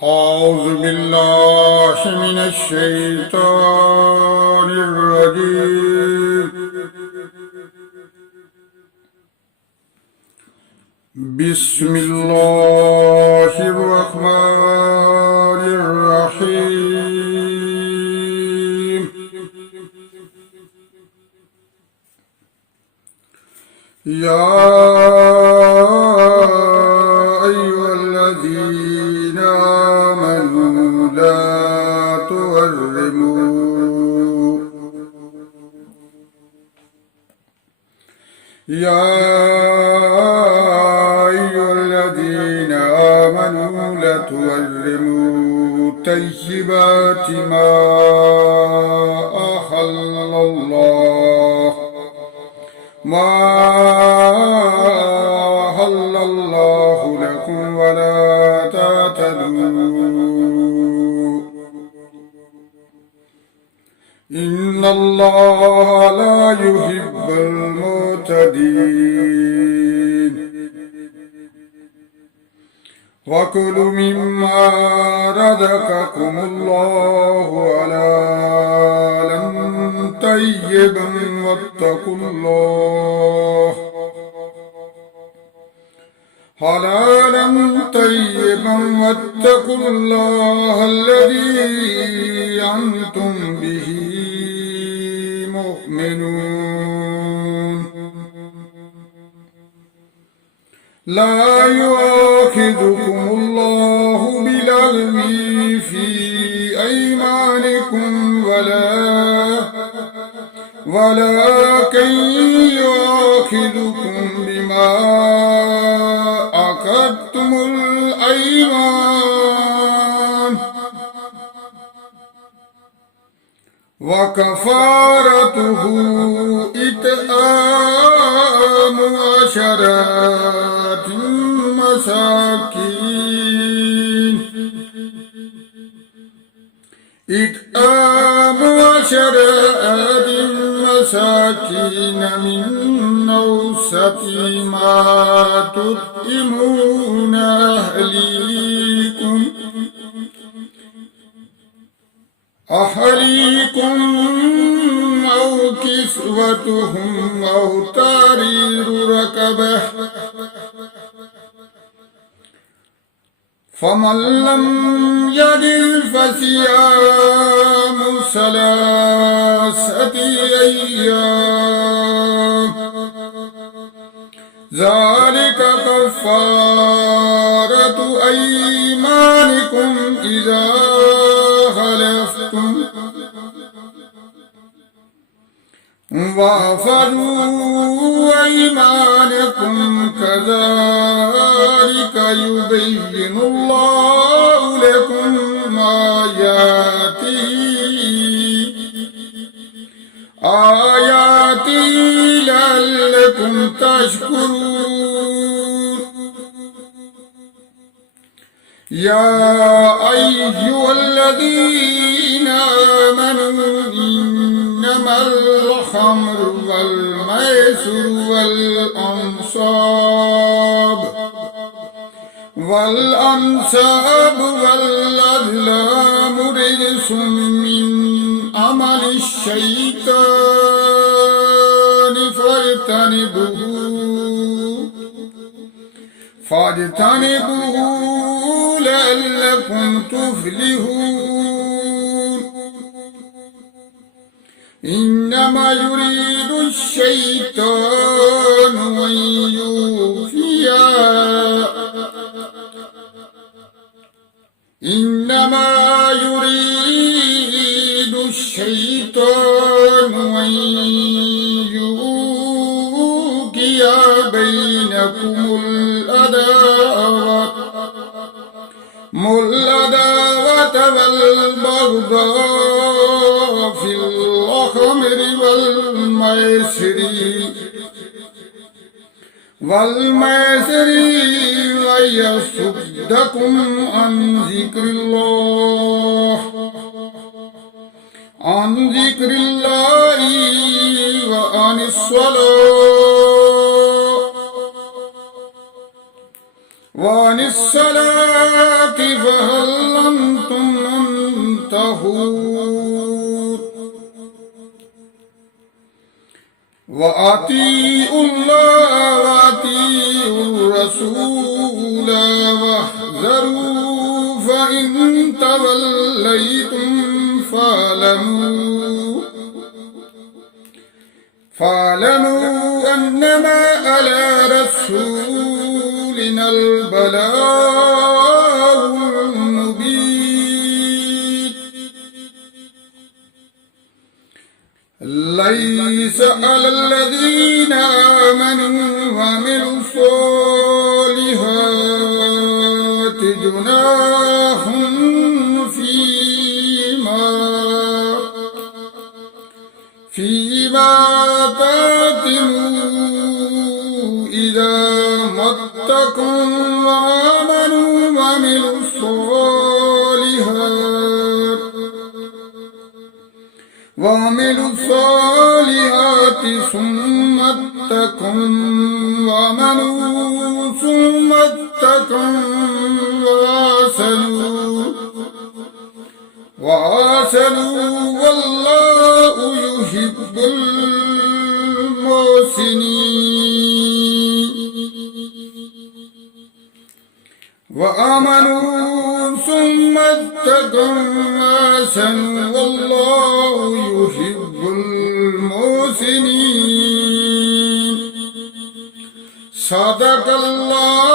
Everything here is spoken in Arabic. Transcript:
أعوذ بالله من الشيطان الرجيم. بسم الله الرحمن الرحيم. يا أيها الذين آمنوا لا تحرموا طيبات ما أحل الله لكم ولا تعتدوا إن الله لا يحب المعتدين. وكلوا مما رزقكم الله حلالا طيبا واتقوا الله الذي أنتم به مؤمنون. لا يؤاخذكم الله باللغو في أيمانكم ولكن يؤاخذكم بما عقدتم الأيمان. وكفارته إطعام 10 مساكين من أوسط ما تطعمون أهليكم أو كسوتهم أو تحرير رقبة. فمن لم يجد فصيام 3 أيام ذلك كفارة أيمانكم إذا حلفتم واحفظوا أيمانكم كذلك يبين الله لكم آياته لعلكم تشكرون. يا أيها الذين آمنوا إنما الخمر والميسر والأنصاب والأزلام رجس من عمل الشيطان فاجتنبوه لعلكم تفلحون. إنما يريد الشيطان أن يوقع بينكم العداوة والبغضاء في الخمر والميسر ويصدكم عن ذكر الله وعن الصلاة وعن الصلاة فهل أنتم منتهون وأطيعوا الله وأطيعوا الرسول واحذروا فإن توليتم فاعلموا أنما على رسولنا البلاغ المبين ليس على الذين آمنوا وعملوا الصالحات جناح فيما تاتموا إذا ما اتقوا وآمنوا وعملوا الصالحات ثم اتقوا وآمنوا ثم اتقوا وآسنوا والله يحب المحسنين وآمنوا ثم اتقوا وآسنوا والله يحب المحسنين صدق الله